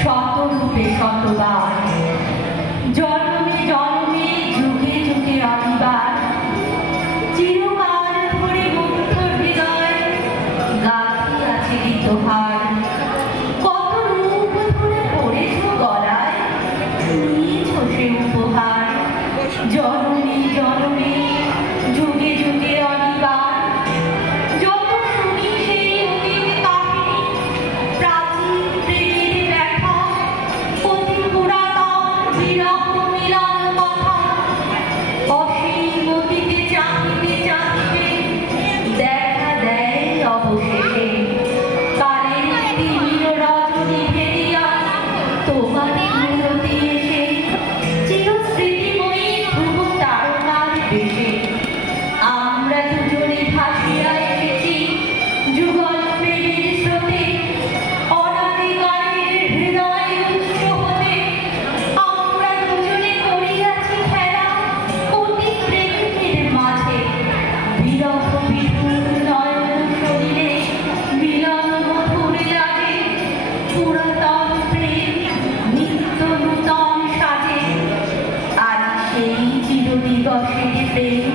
শতরূপে শতবার, জন্মে জন্মে যুগে যুগে অনিবার, চিরকাল ধরে মুগ্ধ হৃদয় গাঁথিয়াছে গীতহার। কত রূপ ধরে পড়েছ গলায়, নিয়েছ সে উপহার। জননী জননী যুগে যুগে অনিবার, যত শুনি সেই অতীত কাহিনী, প্রাচীন প্রেমের ব্যথা, অতি পুরাতন বিরহ মিলন কথা। অসীম অতীতে চাহিতে চাহিতে দেখা দেয় অবশেষে কালের তিমির রজনী ভেদিয়া তোমার মূরতি এসে চিরস্মৃতিময়ী ধ্রুব তারকার বেশে। আমরা দুজনে ভাসিয়া এসেছি যুগল প্রেমের স্রোতে, অনাদিকালের হৃদয় উৎস হতে। আমরা দুজনে করিয়াছি খেলা অতি প্রেমের মাঝে, বিরহ বিধুর নয়ন শরীরে মিলন মধুর লাগে। পুরাতন প্রেম নিত্য নূতন সাজে, আজ সেই চিরদিবসের প্রেম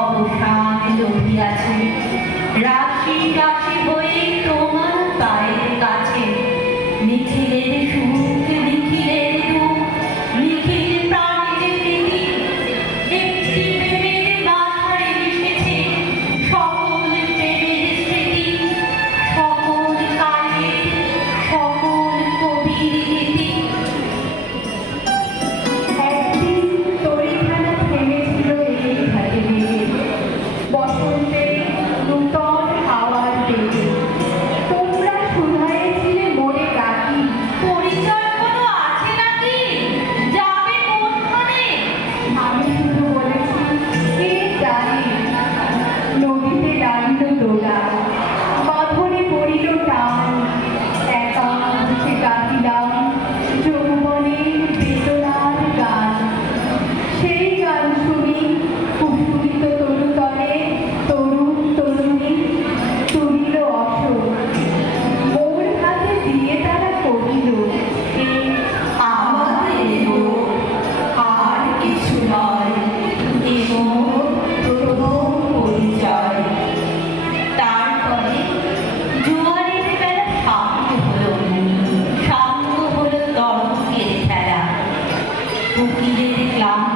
অবসান লভিয়াছে। রাশি রাশি হয়ে তোমার পায়ের কাছে, নিখিলের সুখ নিখিলের দুঃখ, নিখিল প্রাণের প্রীতি। একটি প্রেমের বাধায় মিশেছে সকল প্রেমের স্মৃতি, সকল কালের সকল কবির গীতি। একদিন তরিখানা থেমেছিল এই ঘাটে বেগে, বসন্তের নূতন হাওয়ার বেগে। তোমরা শুধাইছিলে মোরে ডাকি, পরিচয় কোনো আছে নাকি, যাবে কোনখানে? আমি শুধু বলেছি কে জানে। নদীতে দাঁড়িল দোলা, বাঁধনে পড়িল টান, একা বুঝে গাহিলাম যৌবনের বেদনার গান। সেই গান শুনি কুসুমিত তরুতলে তরুণ তরুণী তুলিল অশোক, মোর হাতে দিয়ে তারা কহিল এ আমাদের লোক, আর কিছু নয়, এ মোর প্রথম পরিচয়। তারপরে জোয়ারের বেলা শান্ত হলো, শান্ত হলো তরঙ্গের খেলা, উকিলের ক্লান্ত